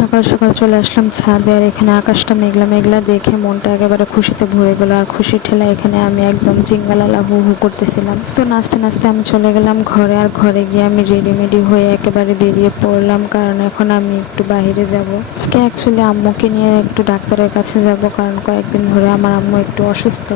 সকাল সকাল চলে আসলাম ছাদে। আর এখানে আকাশটা মেঘলা মেঘলা দেখে মনটা একেবারে খুশিতে ভরে গেল। আর খুশির ঠেলা এখানে আমি একদম জিঙ্গালালা হু হু করতেছিলাম। তো নাচতে নাচতে আমি চলে গেলাম ঘরে। আর ঘরে গিয়ে আমি রেডিমেডি হয়ে একেবারে বেরিয়ে পড়লাম, কারণ এখন আমি একটু বাইরে যাব। আজকে অ্যাকচুয়ালি আম্মুকে নিয়ে একটু ডাক্তারের কাছে যাব, কারণ কয়েকদিন ধরে আমার আম্মু একটু অসুস্থ।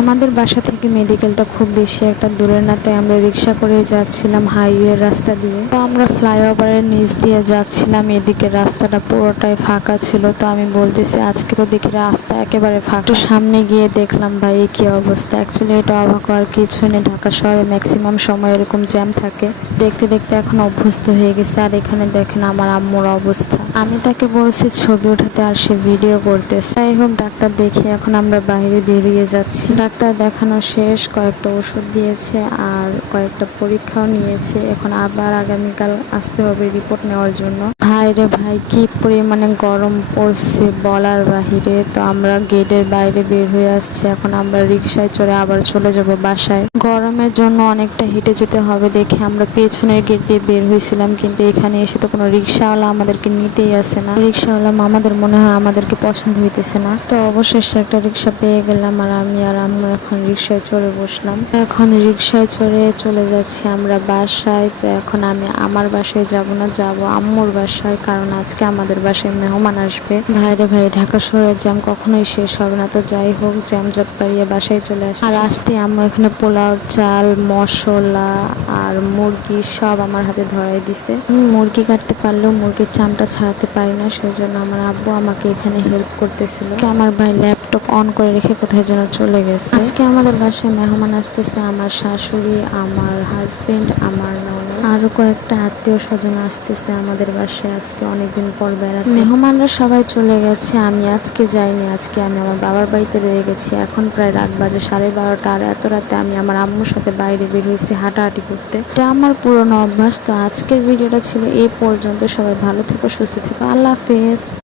আমাদের বাসা থেকে মেডিকেলটা খুব বেশি একটা দূরের না, তাই আমরা রিক্সা করে যাচ্ছিলাম হাইওয়ের রাস্তা দিয়ে। তো আমরা ফ্লাইওভারের নিচ দিয়ে যাচ্ছিলাম, এদিকে রাস্তাটা পুরোটাই ফাঁকা ছিল। তো আমি বলতেছি আজকে তো দেখি রাস্তা একেবারে ফাঁকা। তো সামনে গিয়ে দেখলাম ভাই কি অবস্থা। অ্যাকচুয়ালি এটা অবাক হওয়ার কিছু নেই, ঢাকা শহরে ম্যাক্সিমাম সময় এরকম জ্যাম থাকে। দেখতে দেখতে এখন অভ্যস্ত হয়ে গেছে। আর এখানে দেখেন আমার আম্মুর অবস্থা। আমি তাকে বলছি ছবি ওঠাতে, আর সে ভিডিও করতে। যাই হোক, ডাক্তার দেখে এখন আমরা বাইরে বেরিয়ে যাচ্ছি। ডাক্তার দেখানো শেষ, কয়েকটা ওষুধ দিয়েছে আর কয়েকটা পরীক্ষাও নিয়েছে। এখন আবার আগামীকাল আসতে হবে রিপোর্ট নেওয়ার জন্য। ভাই রে ভাই, কি পরিমাণে গরম পড়ছে বলার বাহিরে। তো আমরা গেটের বাইরে বের হয়ে আসছি। এখন আমরা রিক্সায় চড়ে আবার চলে যাব বাসায়। গরমের জন্য অনেকটা হেঁটে যেতে হবে দেখে আমরা পেছনের গেট দিয়ে বের হয়েছিলাম, কিন্তু এখানে এসে তো কোনো রিক্সাওয়ালা আমাদেরকে নিতেই আসে না। রিক্সাওয়ালা আমাদের মনে হয় আমাদেরকে পছন্দ হইতেছে না। তো অবশেষে একটা রিক্সা পেয়ে গেলাম, আর আমি আর আম্মু এখন রিক্সায় চড়ে বসলাম। এখন রিক্সায় চড়ে চলে যাচ্ছি আমরা বাসায়। তো এখন আমি আমার বাসায় যাব না, যাব আম্মুর বাসায়, কারণ আজকে আমাদের বাসায় মেহমান আসবে। ভাইরে ভাই, ঢাকা শহরের জ্যাম কখনোই শেষ হবে না। তো যাই হোক, জ্যাম জট পাইয়ে বাসায় চলে আসছি। আর আসতে আম্মু এখানে পোলাও চাল, মশলা আর মুরগি সব আমার হাতে ধরাই দিছে। মুরগি কাটতে পারলেও মুরগির চামটা ছাড়াতে পারি না, সেই জন্য আমার আব্বু আমাকে এখানে হেল্প করতেছিল। আমার ভাই ল্যাপটপ অন করে রেখে কোথায় যেন চলে গেছে। আজকে আমাদের বাসায় মেহমান আসতেছে, আমার শাশুড়ি, আমার হাজবেন্ড, আমার ননদ, আরো কয়েকটা আত্মীয় স্বজন আসতেছে আমাদের বাসায় আজকে অনেকদিন পর বেড়াতে। মেহমানরা সবাই চলে গেছে, আমি আজকে যাইনি। আজকে আমি আমার বাবার বাড়িতে রয়ে গেছি। এখন প্রায় রাত বাজে 12:30। আর এত রাতে আমি আমার আম্মুর সাথে বাইরে বের হয়েছি হাঁটাহাঁটি করতে। এটা আমার পুরনো অভ্যাস। তো আজকের ভিডিওটা ছিল এই পর্যন্ত। সবাই ভালো থেকো, সুস্থ থেকো, আল্লাহ হাফেজ।